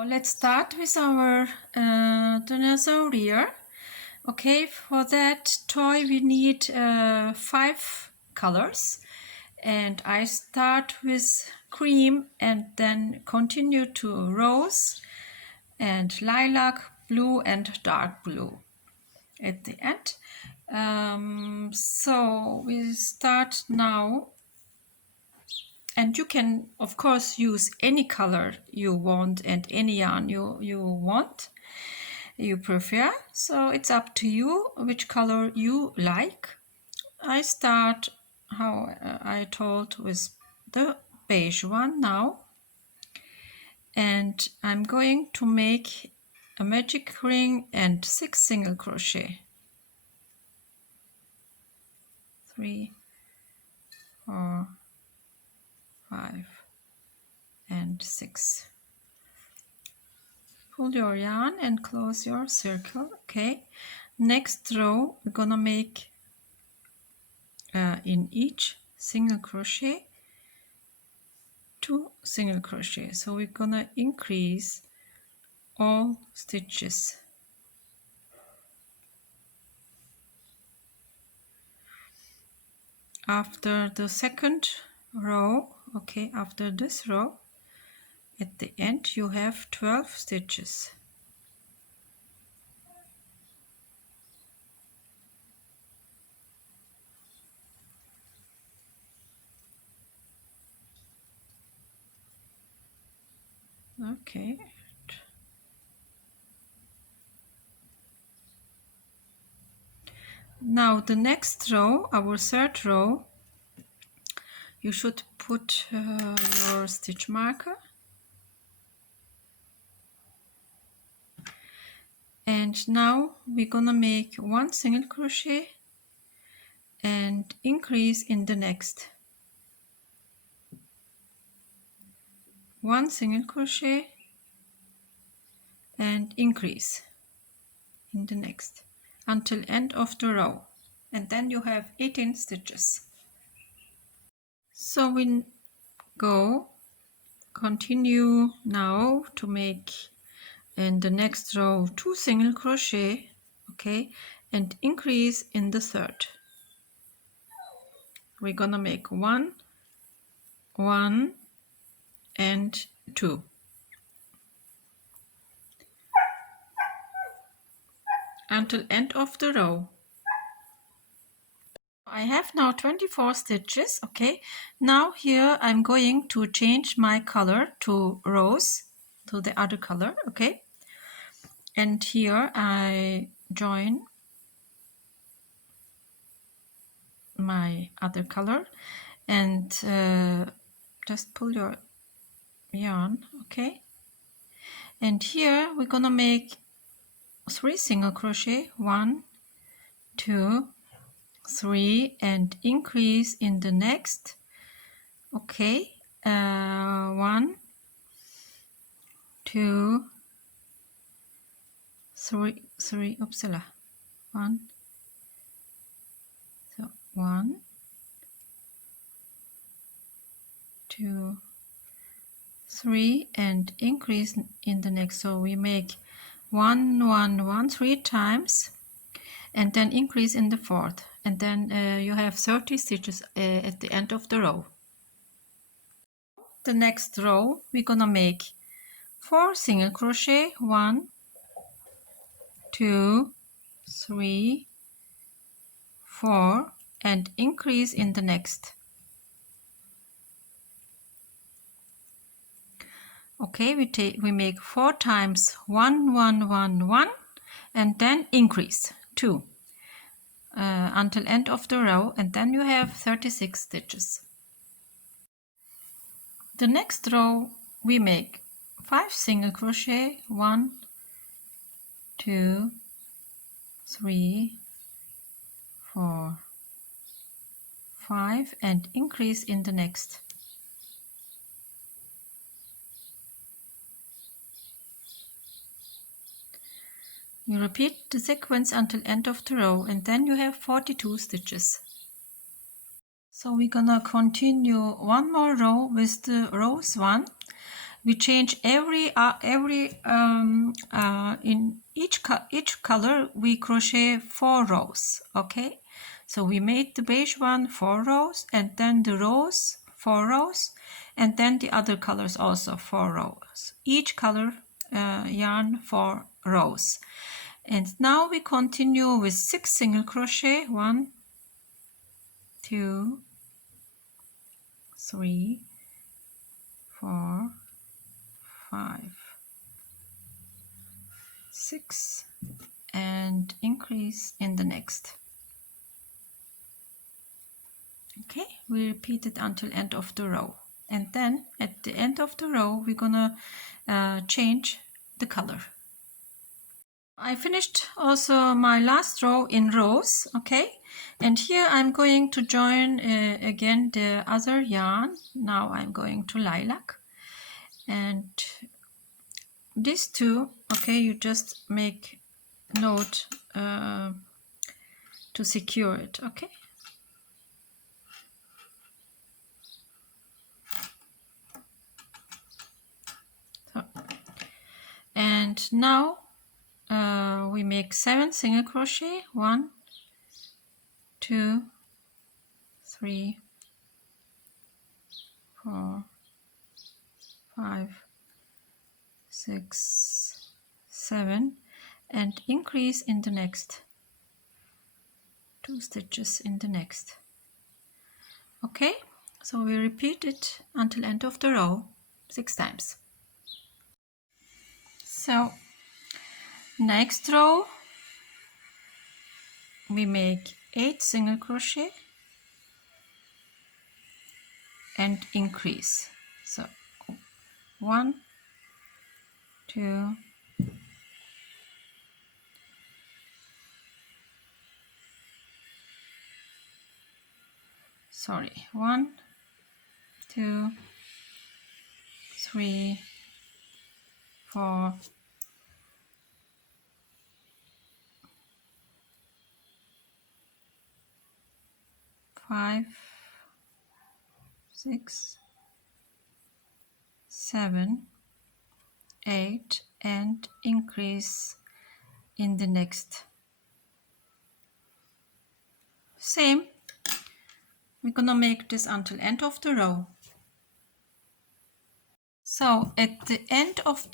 Now let's start with our dinosaur ear. Okay, for that toy we need 5 colors, and I start with cream and then continue to rose and lilac, blue and dark blue at the end. So we start now. And you can, of course, use any color you want and any yarn you want, you prefer. So it's up to you which color you like. I start, how I told, with the beige one now. And I'm going to make a magic ring and 6 single crochet. 3, 4, 5 and 6. Pull your yarn and close your circle. Okay, next row we're gonna make in each single crochet 2 single crochet, so we're gonna increase all stitches. After the second row, okay, after this row, at the end you have 12 stitches. Okay. Now the next row, our third row, you should put your stitch marker. And now we're gonna make 1 single crochet and increase in the next. 1 single crochet and increase in the next until end of the row, and then you have 18 stitches. So we continue now to make in the next row 2 single crochet, okay, and increase in the third. We're gonna make 1, 1 and 2. Until end of the row. I have now 24 stitches. Okay, now here I'm going to change my color to rose, to the other color. Okay, and here I join my other color and just pull your yarn. Okay, and here we're gonna make 3 single crochet, 1, 2, 3, and increase in the next. Okay, 1, 2, 3, upsala, 1, so 1, 2, 3, and increase in the next. So we make 1, 1, 1 3 times, and then increase in the fourth, and then you have 30 stitches at the end of the row. The next row we're gonna make 4 single crochet, 1, 2, 3, 4, and increase in the next. Okay, we make 4 times 1, 1, 1, 1, and then increase 2 until end of the row, and then you have 36 stitches. The next row we make 5 single crochet, 1, 2, 3, 4, 5, and increase in the next. You repeat the sequence until end of the row, and then you have 42 stitches. So we're gonna continue one more row with the rose one, we change in each color we crochet 4 rows. Okay, so we made the beige one 4 rows, and then the rose 4 rows, and then the other colors also 4 rows, each color yarn 4 rows. And now we continue with 6 single crochet. 1, 2, 3, 4, 5, 6, and increase in the next. Okay, we repeat it until end of the row, and then at the end of the row we're gonna change the color. I finished also my last row in rows. Okay, and here I'm going to join again the other yarn. Now I'm going to lilac, and these two, okay, you just make note to secure it. Okay, so, and now we make 7 single crochet. 1, 2, 3, 4, 5, 6, 7, and increase in the next 2 stitches in the next. Okay, so we repeat it until end of the row 6 times. So next row we make 8 single crochet and increase. So 1, 2, 1, 2, 3, 4, 5, 6, 7, 8, and increase in the next. Same, we're gonna make this until end of the row. So at the end of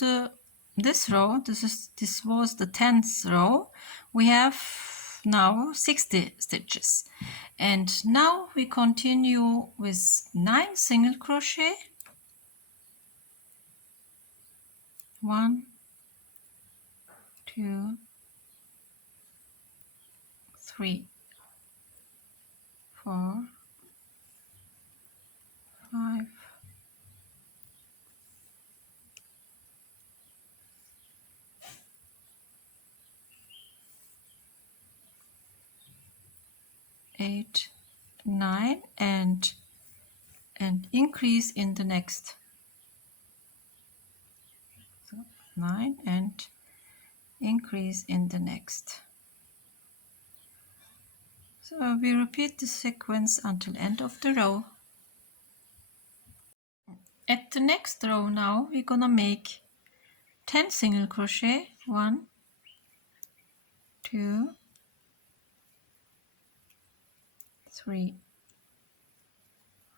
this row, this was the 10th row, we have now 60 stitches, and now we continue with 9 single crochet. 1, 2, 3, 4, 5, 8, 9, and increase in the next. So 9 and increase in the next. So we repeat the sequence until end of the row. At the next row now we're gonna make 10 single crochet. 1, 2, 3,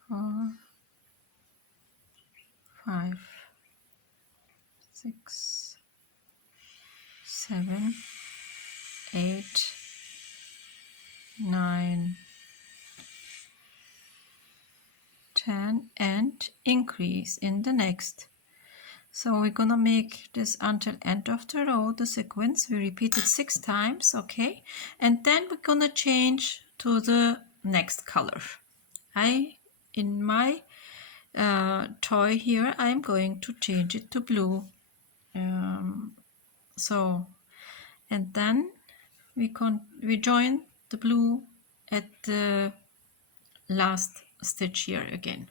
4, 5, 6, 7, 8, 9, 10, and increase in the next. So we're gonna make this until end of the row, the sequence. We repeat it 6 times, okay? And then we're gonna change to the next color. In my toy here, I'm going to change it to blue. And then we join the blue at the last stitch here again.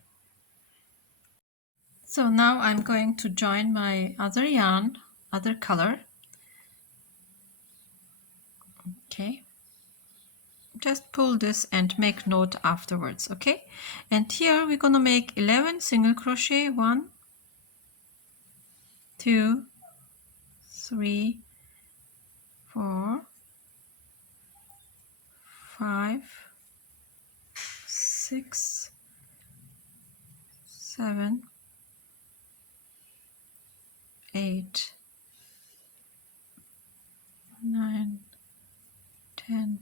So now I'm going to join my other yarn, other color. Okay, just pull this and make note afterwards. Okay, and here we're gonna make 11 single crochet. 1, 2, 3, 4, 5, 6, 7, 8, 9, 10,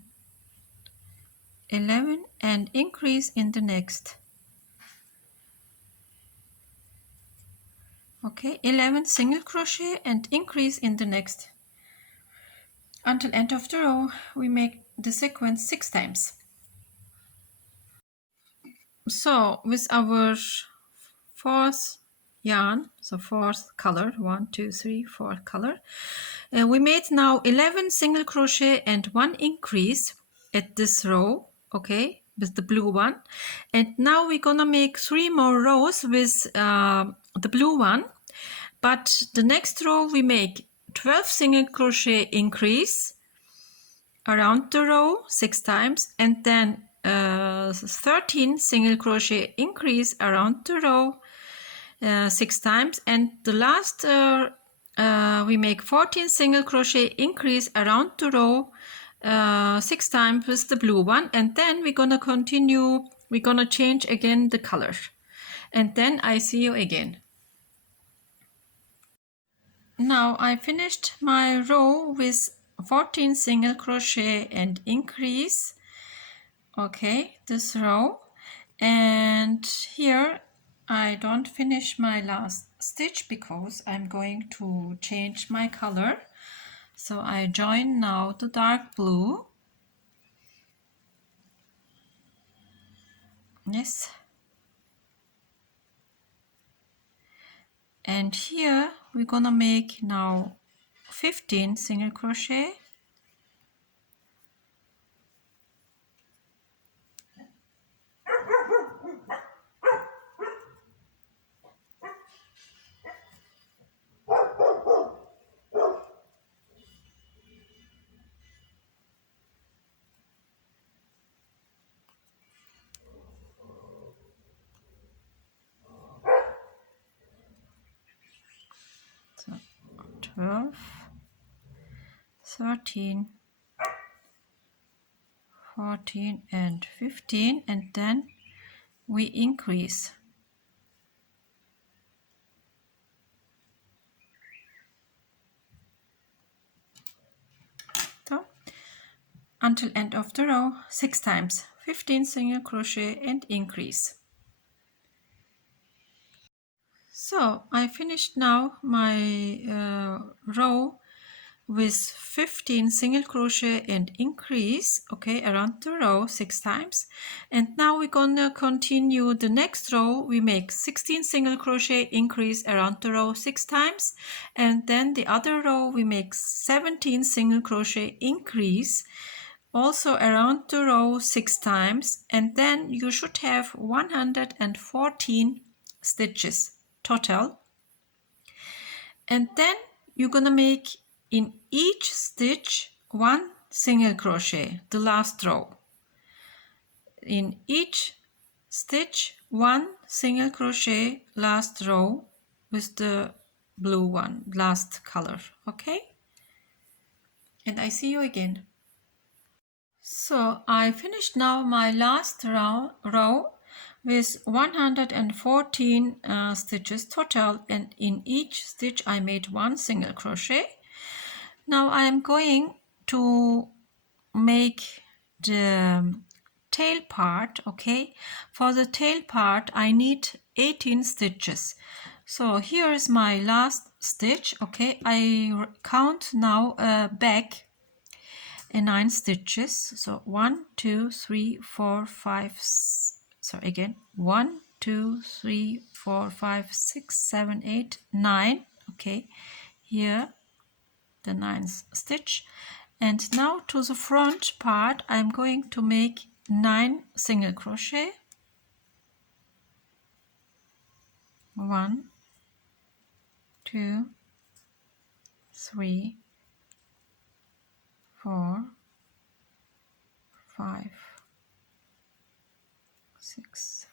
11, and increase in the next. Okay, 11 single crochet and increase in the next. Until end of the row, we make the sequence 6 times. So with our fourth yarn, so fourth color, 1, 2, 3, 4 color, we made now 11 single crochet and 1 increase at this row, okay, with the blue one. And now we're gonna make 3 more rows with the blue one, but the next row we make 12 single crochet increase around the row 6 times, and then 13 single crochet increase around the row 6 times, and the last we make 14 single crochet increase around the row 6 times with the blue one, and then we're gonna continue, we're gonna change again the color, and then I see you again. Now I finished my row with 14 single crochet and increase, okay, this row, and here I don't finish my last stitch because I'm going to change my color. So I join now the dark blue. Yes. And here we're gonna make now 15 single crochet. So 12, 13, 14 and 15, and then we increase. So until end of the row 6 times, 15 single crochet and increase. So I finished now my row with 15 single crochet and increase, okay, around the row 6 times, and now we're gonna continue the next row. We make 16 single crochet increase around the row 6 times, and then the other row we make 17 single crochet increase also around the row 6 times, and then you should have 114 stitches total. And then you're gonna make in each stitch 1 single crochet, the last row. In each stitch 1 single crochet, last row with the blue one, last color, okay? And I see you again. So I finished now my last row with 114 stitches total, and in each stitch I made 1 single crochet. Now I am going to make the tail part, okay? For the tail part I need 18 stitches. So here is my last stitch, okay? I count now back 9 stitches. So 1, 2, 3, 4, 5, sorry again, 1, 2, 3, 4, 5, 6, 7, 8, 9, okay? Here the 9th stitch, and now to the front part I'm going to make 9 single crochet, 1, 2, 3, 4, 5, 6,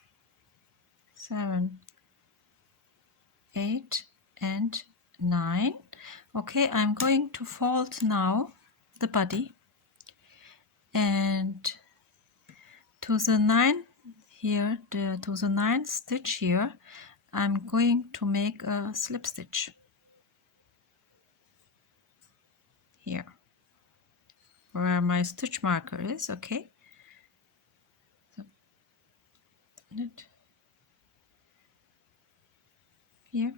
7, 8 and 9. Okay, I'm going to fold now the body, and to the 9 here, to the 9th stitch here, I'm going to make a slip stitch here where my stitch marker is. Okay, so here,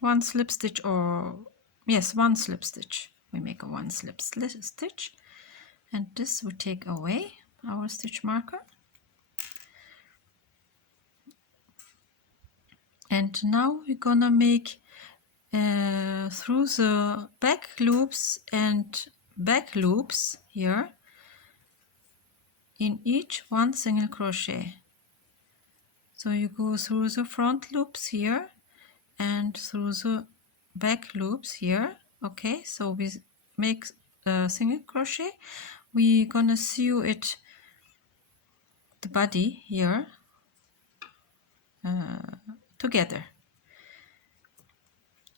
one slip stitch, or yes, one slip stitch. We make a one slip stitch, and this we take away our stitch marker. And now we're gonna make through the back loops and back loops here, in each one single crochet. So you go through the front loops here and through the back loops here. Okay, so we make a single crochet. We're gonna sew it, the body here, together.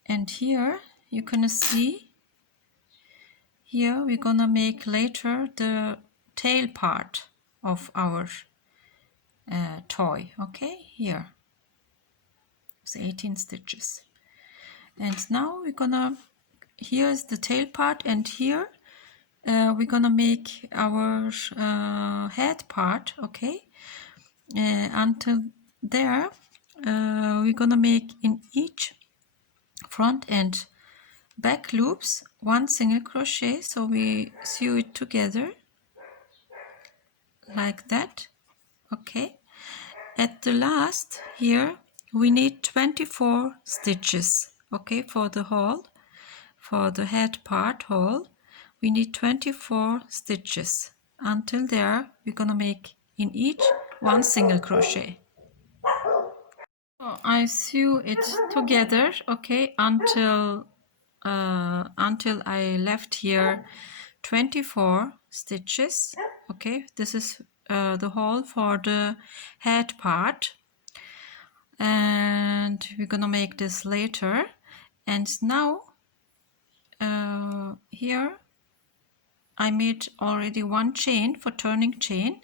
And here you're gonna see, here we're gonna make later the tail part of our toy. Okay, here it's 18 stitches. And now we're gonna, here's the tail part, and here we're gonna make our head part. Okay, until there we're gonna make in each front and back loops one single crochet. So we sew it together like that. Okay, at the last here we need 24 stitches. Okay, for the hole, for the head part hole, we need 24 stitches. Until there we're gonna make in each one single crochet. So I sew it together, okay, until I left here 24 stitches. Okay, this is the hole for the head part, and we're gonna make this later. And now here I made already one chain for turning chain.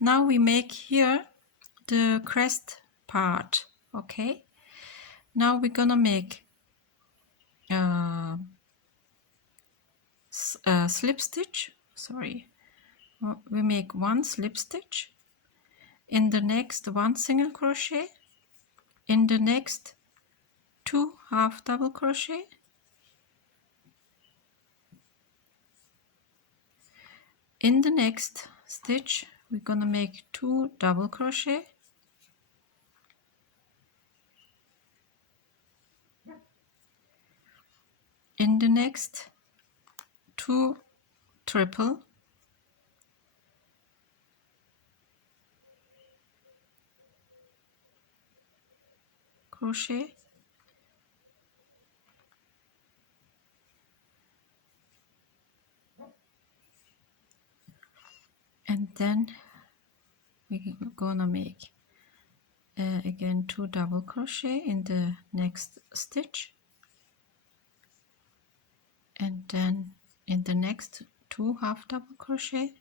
Now we make here the crest part. Okay, now we're gonna make slip stitch. Sorry, we make one slip stitch, in the next one single crochet, in the next 2 half double crochet, in the next stitch we're gonna make 2 double crochet, in the next 2 triple crochet, and then we're gonna make again 2 double crochet in the next stitch, and then in the next 2 half double crochet,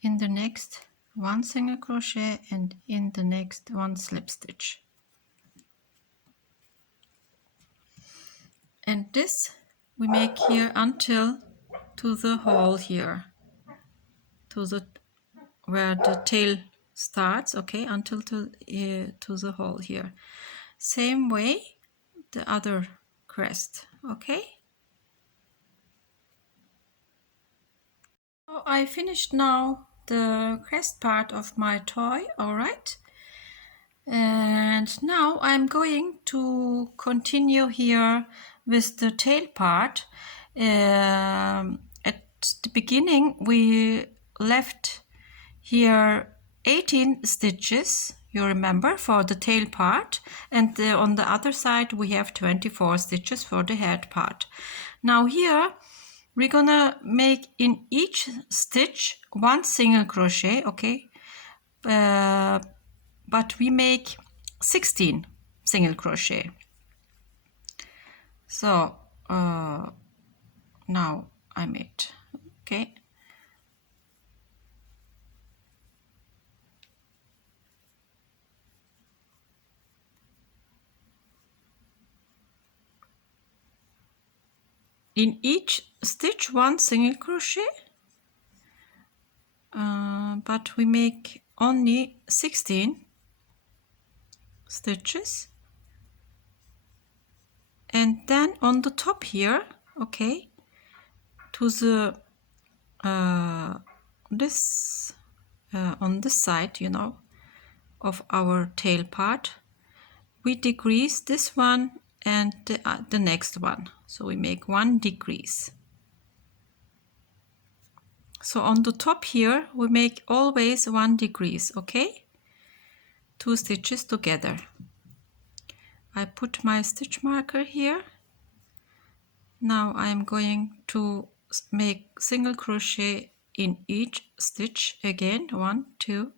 in the next 1 single crochet, and in the next 1 slip stitch. And this we make here until to the hole here, to the where the tail starts. Okay, until to the hole here. Same way the other crest. Okay, so I finished now the crest part of my toy. All right, and now I'm going to continue here with the tail part. At the beginning we left here 18 stitches, you remember, for the tail part, and on the other side we have 24 stitches for the head part. Now here we're gonna make in each stitch 1 single crochet, okay? But we make 16 single crochet. So now I made, okay. In each stitch 1 single crochet, but we make only 16 stitches, and then on the top here, okay, to the this on this side, you know, of our tail part, we decrease this one and the next one, so we make 1 decrease. So on the top here we make always 1 decrease, okay, 2 stitches together. I put my stitch marker here. Now I am going to make single crochet in each stitch again. 1, 2,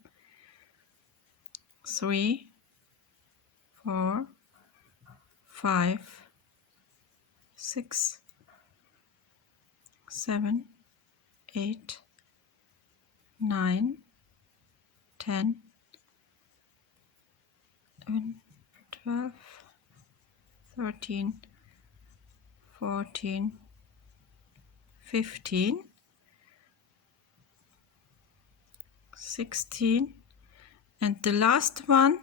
3, 4, 5, 6, 7, 8, 9, 10, 11, 12, 13, 14, 15, 16, and the last one,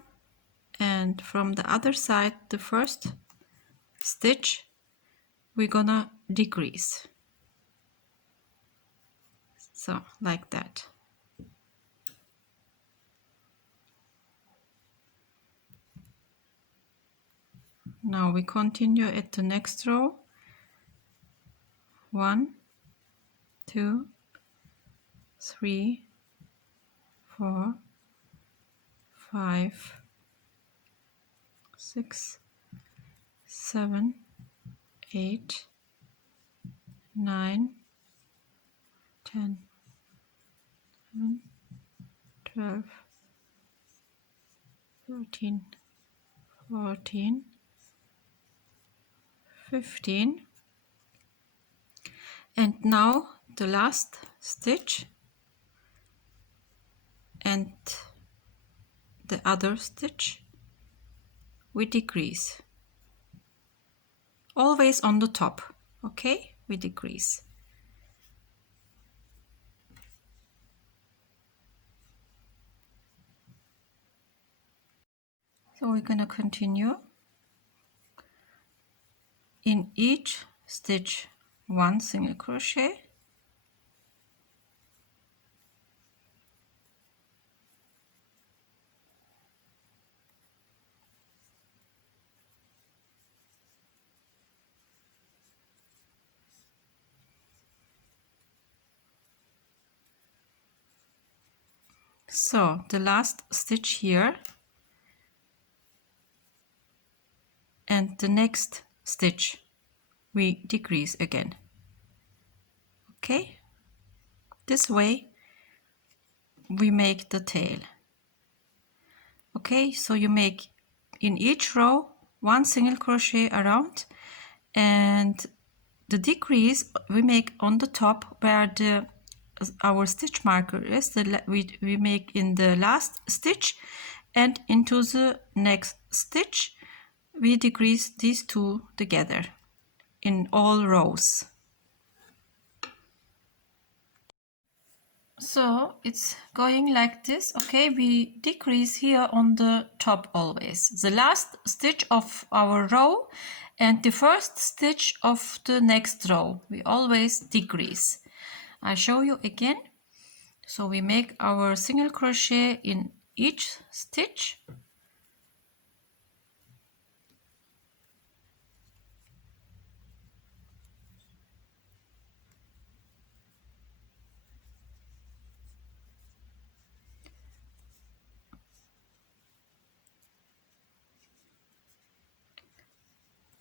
and from the other side the first stitch we're gonna decrease, so like that. Now we continue at the next row. 1, 2, 3, 4, 5, 6, 7, 8, 9, 10, 11, 12, 13, 14, 15, and now the last stitch and the other stitch we decrease, always on the top, okay, we decrease. So we're gonna continue in each stitch 1 single crochet, so the last stitch here and the next stitch we decrease again, okay, this way we make the tail. Okay, so you make in each row 1 single crochet around, and the decrease we make on the top where the our stitch marker is, we make in the last stitch, and into the next stitch we decrease these two together in all rows. So it's going like this, okay, we decrease here on the top always, the last stitch of our row and the first stitch of the next row, we always decrease. I show you again. So we make our single crochet in each stitch,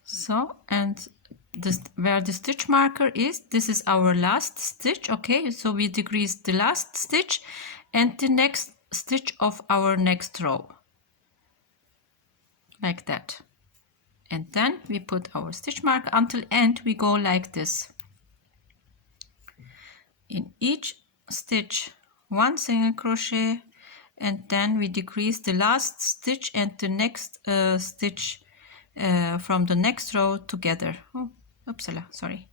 so, and this, where the stitch marker is, this is our last stitch. Okay, so we decrease the last stitch and the next stitch of our next row, like that. And then we put our stitch marker until end. We go like this. In each stitch, 1 single crochet, and then we decrease the last stitch and the next stitch from the next row together. Oh, upsala, sorry.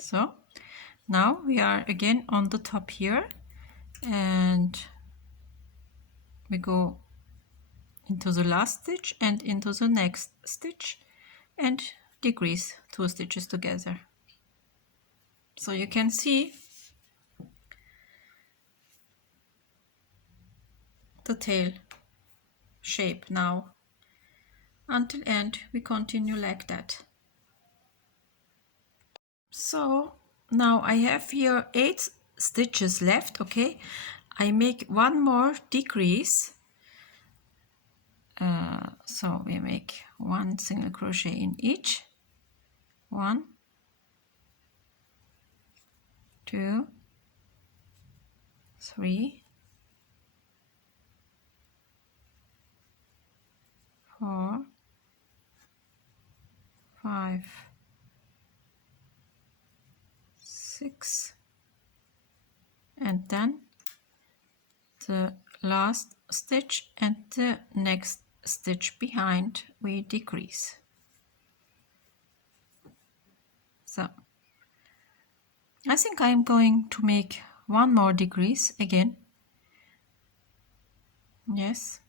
So now we are again on the top here, and we go into the last stitch and into the next stitch and decrease 2 stitches together. So you can see the tail shape now. Until end we continue like that. So now I have here 8 stitches left. Okay, I make one more decrease. So we make 1 single crochet in each. 1, 2, 3, 4, 5, 6, and then the last stitch and the next stitch behind we decrease. So I think I'm going to make one more decrease again. Yes.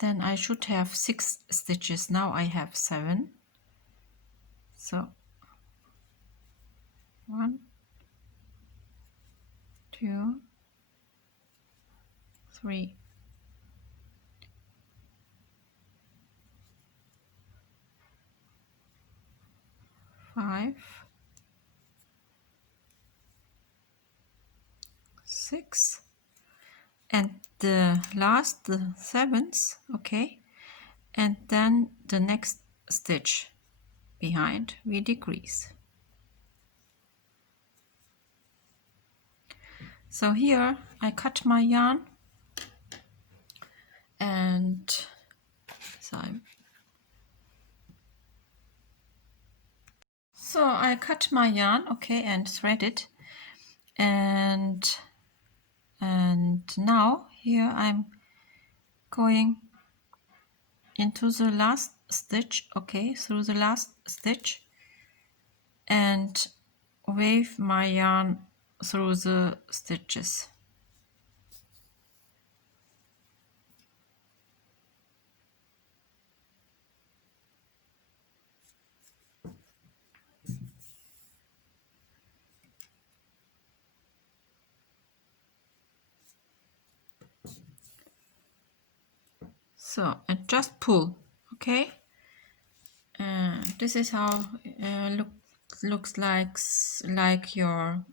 Then I should have 6 stitches. Now I have 7. So 1, 2, 3, 5, 6, and the last, the 7th, okay, and then the next stitch behind we decrease. So here I cut my yarn, and so I cut my yarn, okay, and thread it, and now here I'm going into the last stitch, okay, through the last stitch, and wave my yarn through the stitches. So, and just pull, okay, and this is how looks like your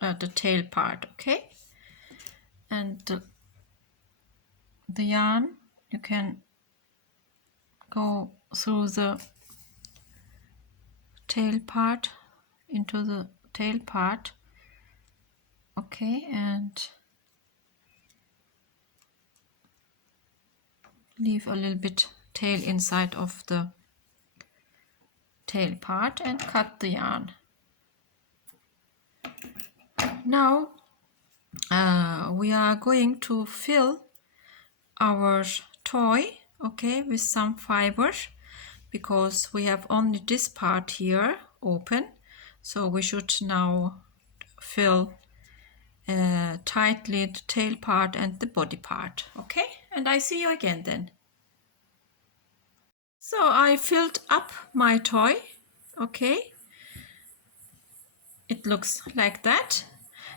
the tail part, okay, and the yarn you can go through the tail part into the tail part, okay, and leave a little bit tail inside of the tail part and cut the yarn. Now we are going to fill our toy, okay, with some fiber, because we have only this part here open, so we should now fill tightly the tail part and the body part, okay, and I see you again then. So I filled up my toy, okay, it looks like that.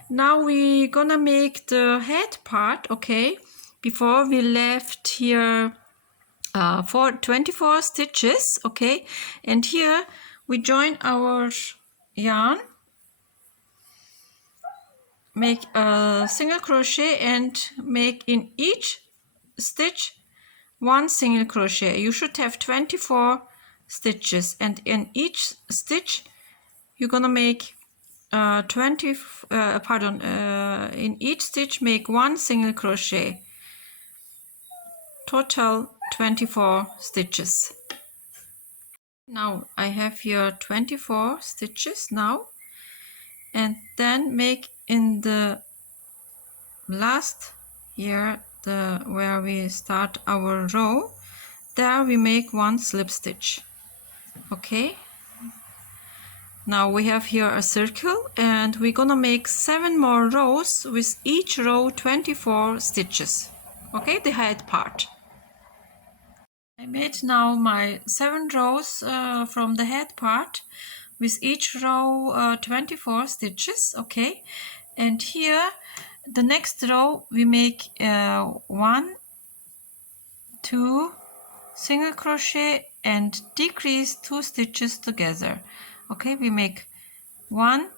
Now we're gonna make the head part, okay, before we left here for 24 stitches, okay, and here we join our yarn, make a single crochet and make in each stitch one single crochet. You should have 24 stitches, and in each stitch you're gonna make in each stitch make one single crochet. Total 24 stitches. Now I have here 24 stitches now, and then make in the last here, where we start our row, there we make one slip stitch. Okay, now we have here a circle, and we're gonna make 7 more rows with each row 24 stitches. Okay, the head part. I made now my 7 rows from the head part with each row 24 stitches. Okay, and here the next row we make 1, 2 single crochet and decrease 2 stitches together. Okay, we make 1,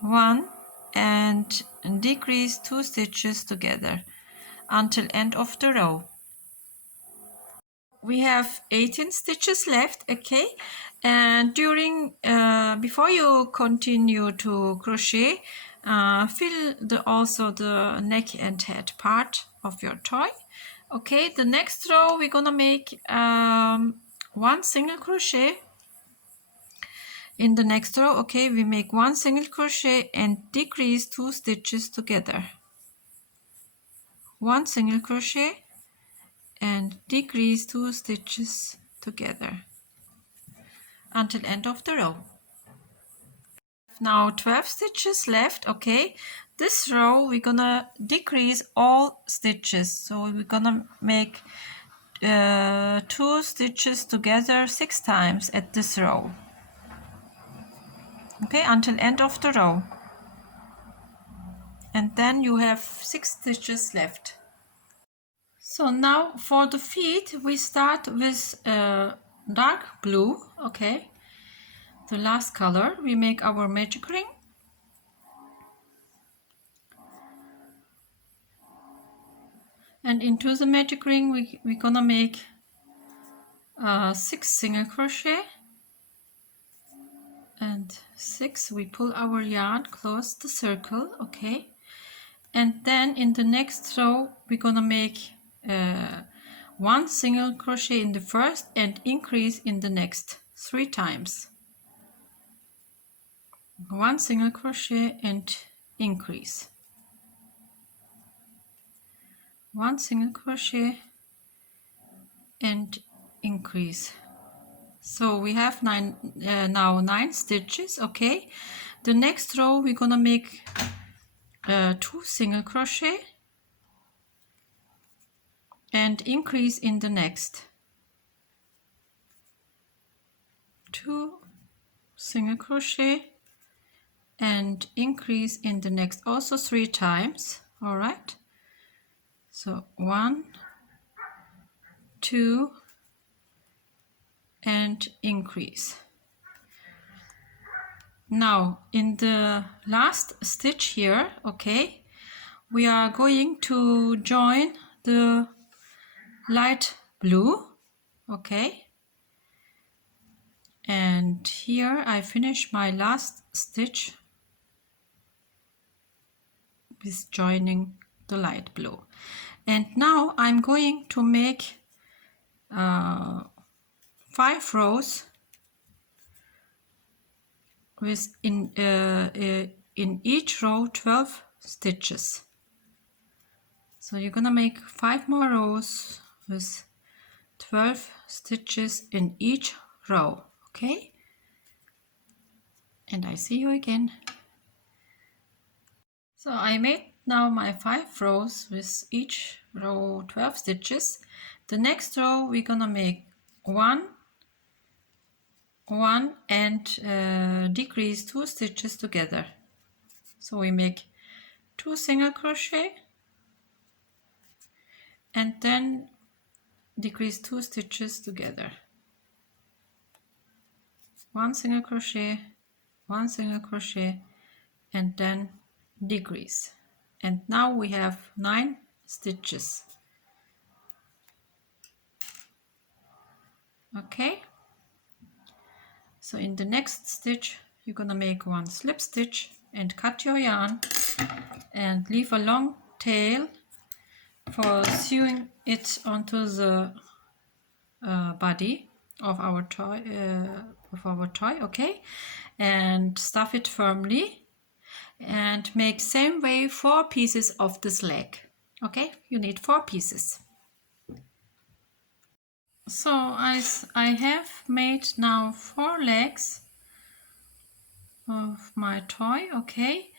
1 and decrease 2 stitches together until end of the row. We have 18 stitches left, okay, and before you continue to crochet, fill also the neck and head part of your toy. Okay, the next row we're gonna make 1 single crochet. In the next row, okay, we make 1 single crochet and decrease 2 stitches together. 1 single crochet and decrease 2 stitches together until end of the row. Now 12 stitches left, okay. This row we're gonna decrease all stitches, so we're gonna make 2 stitches together 6 times at this row. Okay, until end of the row. And then you have 6 stitches left. So now for the feet we start with dark blue, okay, the last color. We make our magic ring, and into the magic ring we're gonna make 6 single crochet and 6. We pull our yarn, close the circle, okay, and then in the next row we're gonna make 1 single crochet in the first and increase in the next 3 times. 1 single crochet and increase. 1 single crochet and increase. So we have now 9 stitches, okay. The next row we're gonna make 2 single crochet and increase in the next. 2 single crochet and increase in the next, also 3 times. All right, so 1, 2 and increase. Now in the last stitch here, okay, we are going to join the light blue, okay, and here I finish my last stitch with joining the light blue, and now I'm going to make 5 rows with in each row 12 stitches. So you're gonna make 5 more rows with 12 stitches in each row, okay, and I see you again. So I made now my 5 rows with each row 12 stitches. The next row we're gonna make 1, 1 and decrease 2 stitches together. So we make 2 single crochet and then decrease 2 stitches together. 1 single crochet, 1 single crochet, and then decrease. And now we have 9 stitches. Okay, so in the next stitch you're gonna make 1 slip stitch and cut your yarn and leave a long tail for sewing it onto the body of our toy, okay, and stuff it firmly and make same way 4 pieces of this leg. Okay, you need 4 pieces. So I have made now 4 legs of my toy. Okay,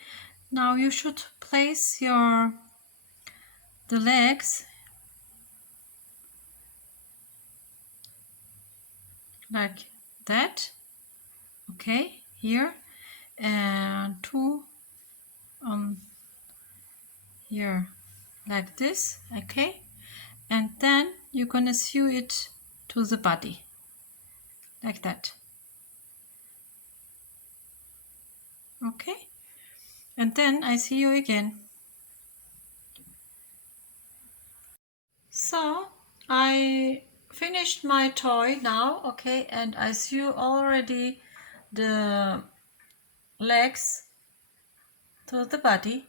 now you should place the legs like that. Okay, here, and 2 on here like this. Okay, and then you're gonna sew it to the body like that. Okay, and then I see you again. So I finished my toy now. Okay, and I sew already the legs to the body.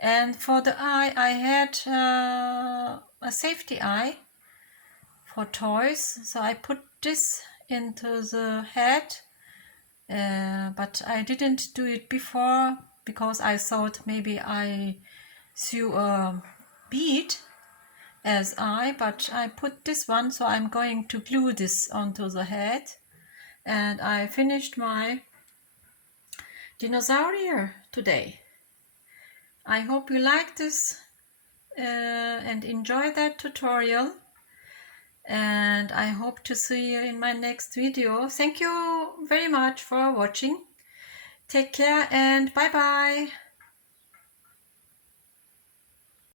And for the eye, I had a safety eye for toys, so I put this into the head, but I didn't do it before because I thought maybe I sew a bead as eye, but I put this one, so I'm going to glue this onto the head. And I finished my dinosaur today. I hope you like this and enjoy that tutorial, and I hope to see you in my next video. Thank you very much for watching. Take care and bye bye.